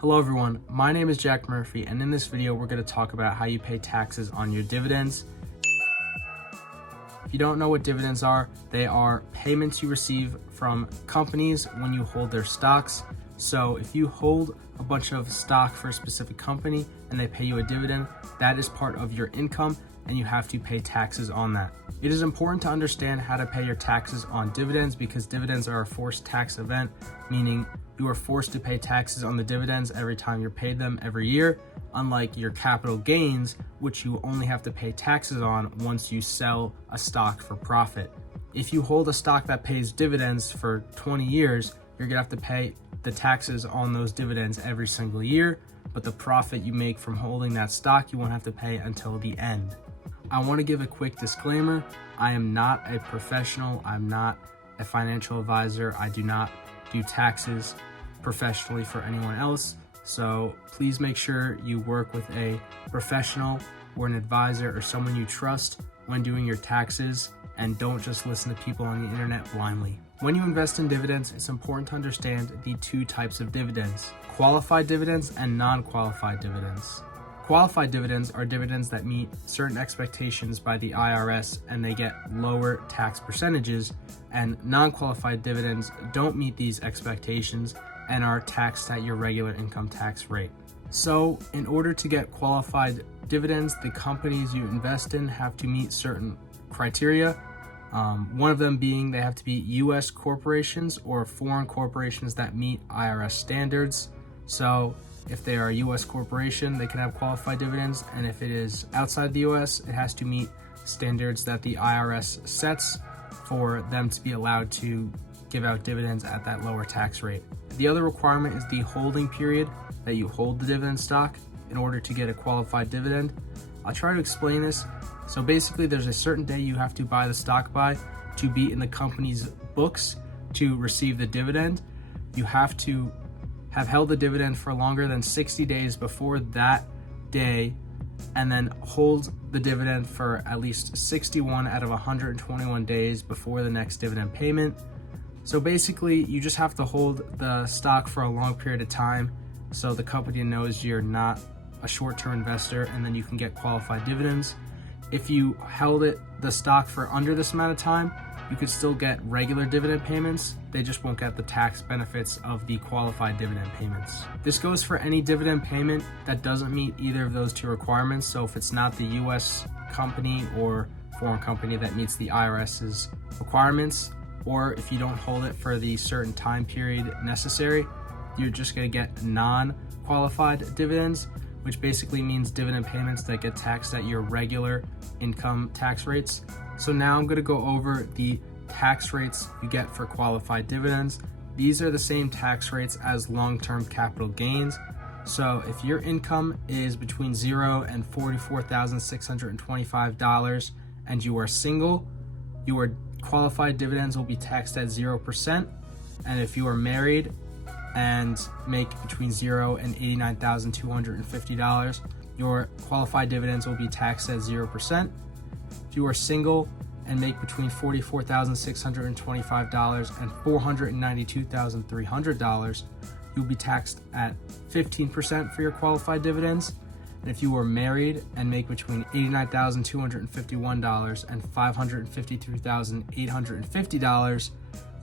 Hello everyone, my name is Jack Murphy, and in this video we're going to talk about how you pay taxes on your dividends. If you don't know what dividends are, they are payments you receive from companies when you hold their stocks. So if you hold a bunch of stock for a specific company and they pay you a dividend, that is part of your income and you have to pay taxes on that. It is important to understand how to pay your taxes on dividends because dividends are a forced tax event, meaning you are forced to pay taxes on the dividends every time you're paid them every year, unlike your capital gains, which you only have to pay taxes on once you sell a stock for profit. If you hold a stock that pays dividends for 20 years, you're gonna have to pay the taxes on those dividends every single year, but the profit you make from holding that stock, you won't have to pay until the end. I want to give a quick disclaimer. I am not a professional. I'm not a financial advisor. I do not do taxes professionally for anyone else. So please make sure you work with a professional or an advisor or someone you trust when doing your taxes, and don't just listen to people on the internet blindly. When you invest in dividends, it's important to understand the two types of dividends: qualified dividends and non-qualified dividends. Qualified dividends are dividends that meet certain expectations by the IRS and they get lower tax percentages, and non-qualified dividends don't meet these expectations and are taxed at your regular income tax rate. So in order to get qualified dividends, the companies you invest in have to meet certain criteria. One of them being they have to be US corporations or foreign corporations that meet IRS standards. So if they are a US corporation, they can have qualified dividends, and if it is outside the US, it has to meet standards that the IRS sets for them to be allowed to give out dividends at that lower tax rate. The other requirement is the holding period that you hold the dividend stock in order to get a qualified dividend. I'll try to explain this. So basically, there's a certain day you have to buy the stock by to be in the company's books to receive the dividend. You have to have held the dividend for longer than 60 days before that day, and then hold the dividend for at least 61 out of 121 days before the next dividend payment. So basically, you just have to hold the stock for a long period of time so the company knows you're not a short-term investor, and then you can get qualified dividends. If you held the stock for under this amount of time, you could still get regular dividend payments. They just won't get the tax benefits of the qualified dividend payments. This goes for any dividend payment that doesn't meet either of those two requirements. So if it's not the US company or foreign company that meets the IRS's requirements, or if you don't hold it for the certain time period necessary, you're just gonna get non-qualified dividends, which basically means dividend payments that get taxed at your regular income tax rates. So now I'm going to go over the tax rates you get for qualified dividends. These are the same tax rates as long-term capital gains. So if your income is between $0 and $44,625 and you are single, your qualified dividends will be taxed at 0%. And if you are married and make between $0 and $89,250, your qualified dividends will be taxed at 0%. If you are single and make between $44,625 and $492,300, you'll be taxed at 15% for your qualified dividends. And if you are married and make between $89,251 and $553,850,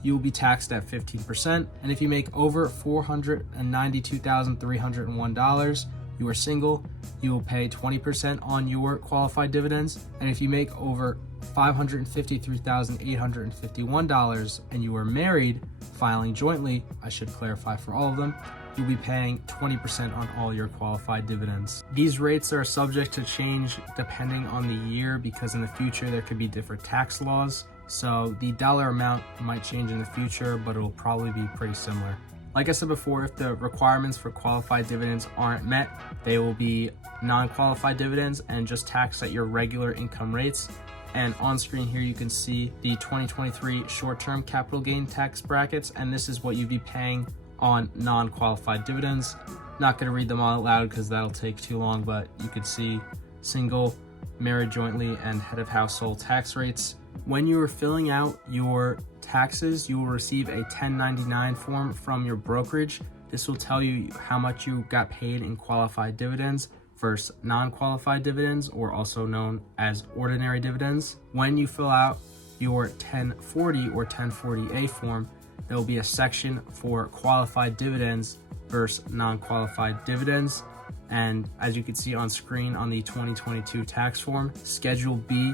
you will be taxed at 15%. And if you make over $492,301, you are single, you will pay 20% on your qualified dividends. And if you make over $553,851 and you are married, filing jointly, I should clarify for all of them, you'll be paying 20% on all your qualified dividends. These rates are subject to change depending on the year because in the future there could be different tax laws. So the dollar amount might change in the future, but it'll probably be pretty similar. Like I said before, if the requirements for qualified dividends aren't met, they will be non-qualified dividends and just taxed at your regular income rates. And on screen here, you can see the 2023 short-term capital gain tax brackets, and this is what you'd be paying on non-qualified dividends. Not going to read them all out loud because that'll take too long, but you could see single, married jointly, and head of household tax rates. When you are filling out your taxes, you will receive a 1099 form from your brokerage This will tell you how much you got paid in qualified dividends versus non-qualified dividends, or also known as ordinary dividends. When you fill out your 1040 or 1040A form, there will be a section for qualified dividends versus non-qualified dividends. And as you can see on screen on the 2022 tax form, Schedule B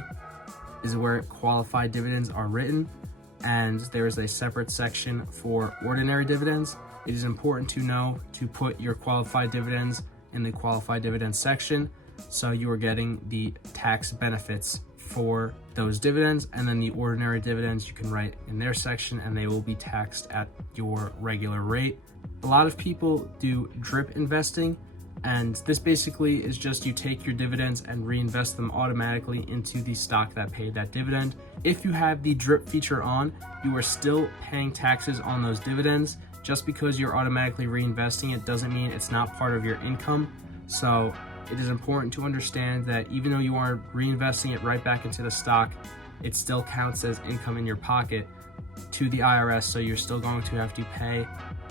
is where qualified dividends are written, and there is a separate section for ordinary dividends. It is important to know to put your qualified dividends in the qualified dividends section, so you are getting the tax benefits for those dividends, and then the ordinary dividends you can write in their section and they will be taxed at your regular rate. A lot of people do drip investing, and this basically is just you take your dividends and reinvest them automatically into the stock that paid that dividend. If you have the drip feature on, you are still paying taxes on those dividends. Just because you're automatically reinvesting it doesn't mean it's not part of your income. So it is important to understand that even though you are reinvesting it right back into the stock, it still counts as income in your pocket to the IRS, so you're still going to have to pay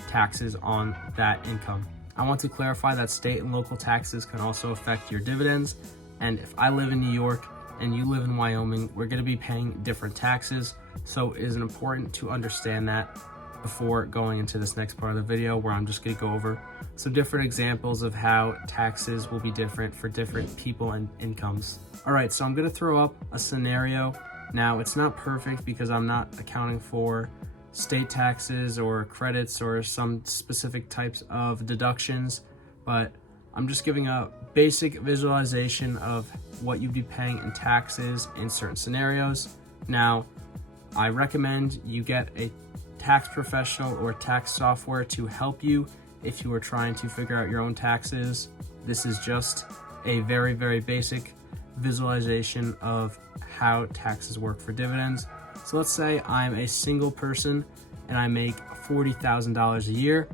taxes on that income. I want to clarify that state and local taxes can also affect your dividends, and if I live in New York and you live in Wyoming, we're going to be paying different taxes, so it is important to understand that before going into this next part of the video, where I'm just going to go over some different examples of how taxes will be different for different people and incomes. All right, so I'm going to throw up a scenario. Now, it's not perfect because I'm not accounting for state taxes or credits or some specific types of deductions, but I'm just giving a basic visualization of what you'd be paying in taxes in certain scenarios. Now, I recommend you get a tax professional or tax software to help you if you are trying to figure out your own taxes. This is just a very, very basic visualization of how taxes work for dividends. So let's say I'm a single person and I make $40,000 a year,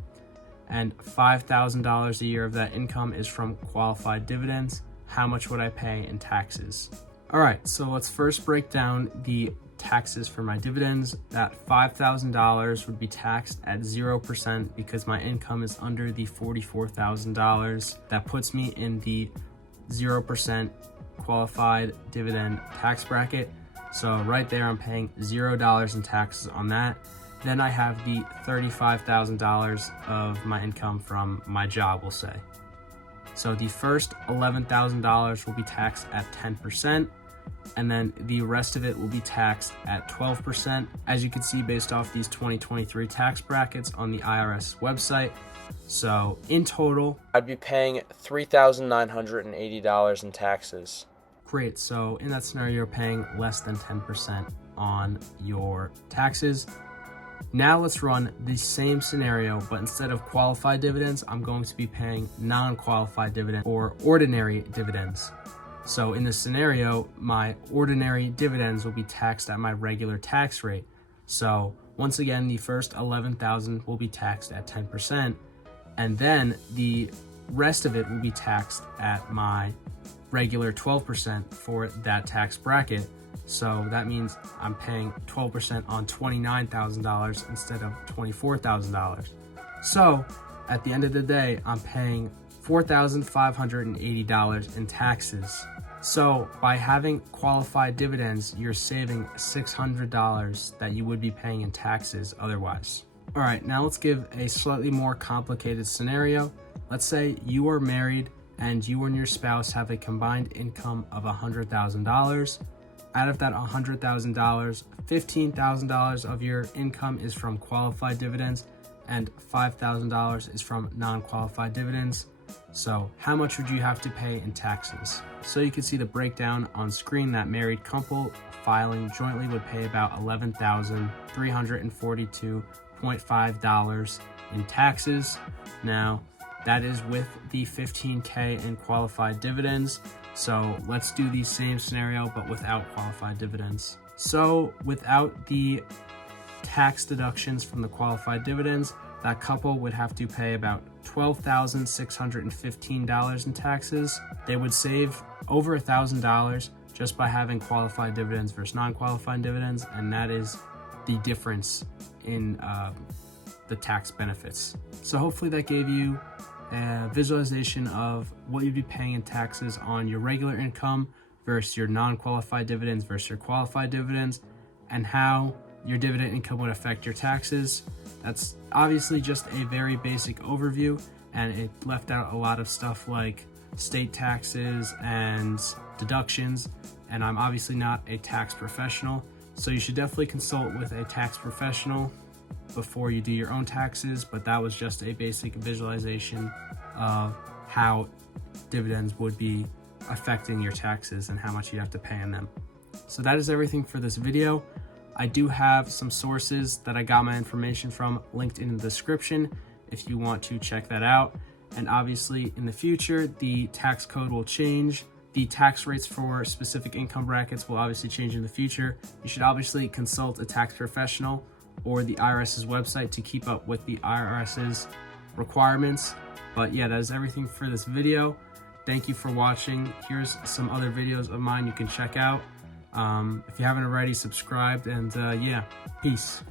and $5,000 a year of that income is from qualified dividends. How much would I pay in taxes? All right, so let's first break down the taxes for my dividends. That $5,000 would be taxed at 0% because my income is under the $44,000. That puts me in the 0% qualified dividend tax bracket. So right there, I'm paying $0 in taxes on that. Then I have the $35,000 of my income from my job, we'll say. So the first $11,000 will be taxed at 10%. And then the rest of it will be taxed at 12%, as you can see based off these 2023 tax brackets on the IRS website. So in total, I'd be paying $3,980 in taxes. Great, so in that scenario, you're paying less than 10% on your taxes. Now let's run the same scenario, but instead of qualified dividends, I'm going to be paying non-qualified dividends or ordinary dividends. So in this scenario, my ordinary dividends will be taxed at my regular tax rate. So once again, the first $11,000 will be taxed at 10%, and then the rest of it will be taxed at my regular 12% for that tax bracket. So that means I'm paying 12% on $29,000 instead of $24,000. So at the end of the day, I'm paying $4,580 in taxes. So by having qualified dividends, you're saving $600 that you would be paying in taxes otherwise. All right, now let's give a slightly more complicated scenario. Let's say you are married and you and your spouse have a combined income of $100,000. Out of that $100,000, $15,000 of your income is from qualified dividends and $5,000 is from non-qualified dividends. So how much would you have to pay in taxes? So you can see the breakdown on screen. That married couple filing jointly would pay about $11,342.5 in taxes. Now, that is with the $15K in qualified dividends. So let's do the same scenario, but without qualified dividends. So without the tax deductions from the qualified dividends, that couple would have to pay about $12,615 in taxes. They would save over $1,000 just by having qualified dividends versus non-qualified dividends, and that is the difference in the tax benefits. So hopefully that gave you a visualization of what you'd be paying in taxes on your regular income versus your non-qualified dividends versus your qualified dividends, and how your dividend income would affect your taxes. That's obviously just a very basic overview, and it left out a lot of stuff like state taxes and deductions, and I'm obviously not a tax professional, so you should definitely consult with a tax professional before you do your own taxes. But that was just a basic visualization of how dividends would be affecting your taxes and how much you have to pay on them. So that is everything for this video. I do have some sources that I got my information from linked in the description if you want to check that out. And obviously in the future, the tax code will change. The tax rates for specific income brackets will obviously change in the future. You should obviously consult a tax professional or the IRS's website to keep up with the IRS's requirements. But yeah, that is everything for this video. Thank you for watching. Here's some other videos of mine you can check out. If you haven't already, subscribed, and yeah, peace.